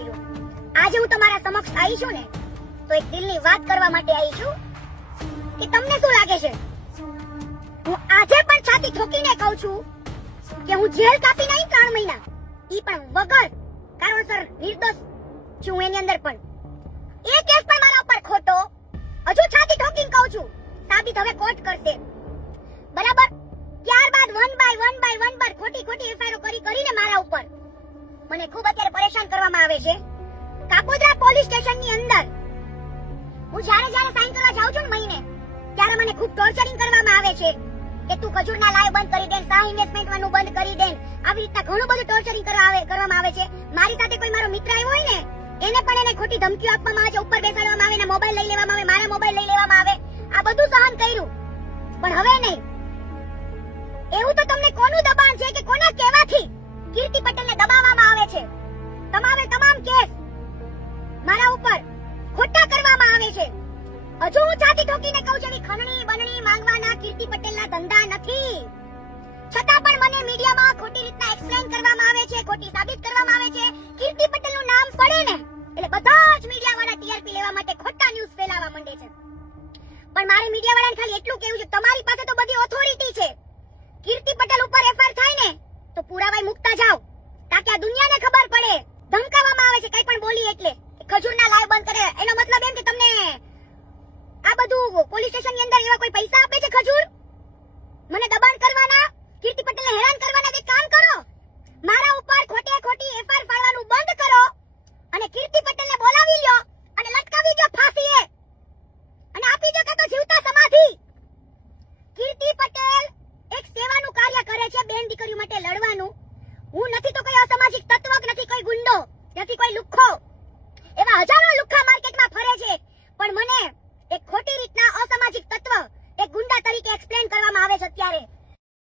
થઈ ગયું. આજે હું તમારા સમક્ષ આવી છું ને તો એક દિલની વાત કરવા માટે આવી છું કે તમને શું લાગે છે હું આજે પણ છાતી ઠોકીને કહું છું કે હું જેલ કાપી નહીં 3 મહિના ઈ પણ વગર કારણસર નિર્દોષ છું. એની અંદર પણ એ કેસ પણ મારા ઉપર ખોટો હજુ છાતી ઠોકીને કહું છું સાબિત હવે કોર્ટ કરશે બરાબર. ત્યારબાદ વન બાય વન ખોટી એફઆઈઆર કરીને મારા ઉપર મને ખૂબ અત્યારે પરેશાન કરવામાં આવે છે. કાપોદ્રા પોલીસ સ્ટેશનની અંદર હું જ્યારે સાઈન કરવા જાઉં છું ને મહિને ત્યારે મને ખૂબ ટોર્ચરિંગ કરવામાં આવે છે કે તું ખજૂરના લાઈવ બંધ કરી દે, શાહ ઇન્વેસ્ટમેન્ટનું બંધ કરી દે. આવી રીતના ઘણું બધું ટોર્ચરિંગ કરવામાં આવે છે. મારી સાથે કોઈ મારો મિત્ર આવ્યો હોય ને એને પણ એને ખોટી ધમકીઓ આપવામાં આવે છે, ઉપર બેસાડવામાં આવે, એના મોબાઈલ લઈ લેવામાં આવે, મારા મોબાઈલ લઈ લેવામાં આવે. આ બધું સહન કર્યું પણ હવે નહીં. એવું તો તમને કોનું દબાણ છે કે કોના કહેવાથી કીર્તિ પટેલને દબાવવામાં આવે છે? તમામ કેસ મારા ઉપર ખોટા કરવામાં આવે છે. હજુ હું છાતી ઠોકીને કહું છું ખણણી બનણી માંગવાના કીર્તિ પટેલના ધંધા નથી. છતાં પણ મને મીડિયામાં ખોટી રીતના એક્સપ્લેન કરવામાં આવે છે, ખોટી સાબિત કરવામાં આવે છે. કીર્તિ પટેલનું નામ પડે ને એટલે બધા જ મીડિયાવાળા ટીઆરપી લેવા માટે ખોટા ન્યૂઝ ફેલાવવા માંડે છે. પણ મારે મીડિયાવાળાને ખાલી એટલું કહેવું છે તમારી પાસે તો બધી ઓથોરિટી છે. કીર્તિ પટેલ ઉપર એફઆઈઆર થાય ને તો પુરાવા મુકતા જાઓ તાકે આ દુનિયાને ખબર પડે. ધમકાવવામાં આવે છે કઈ પણ બોલી એટલે ખજૂરના લાઈવ બંધ કરે એનો મતલબ એમ કે તમને આ બધું પોલીસ સ્ટેશનની અંદર એવા કોઈ પૈસા આપે છે ખજૂર મને દબાણ કરવાના, કીર્તિ પટેલને હેરાન કરવાના? એક કામ કરો, મારા ઉપર ખોટી એફઆઈઆર ફાડવાનું બંધ કરો અને કીર્તિ પટેલને બોલાવી લ્યો અને લટકાવી દો ફાંસીએ અને આપી દો કાં તો જીવતા સમાધિ. કીર્તિ પટેલ એક સેવાનું કાર્ય કરે છે, બેન દીકરીઓ માટે લડવાનું. હું નથી તો કોઈ અસામાજિક તત્વ, નથી કોઈ ગુંડો, નથી કોઈ લુખ્ખો. એવા હજારો લુખ્ખા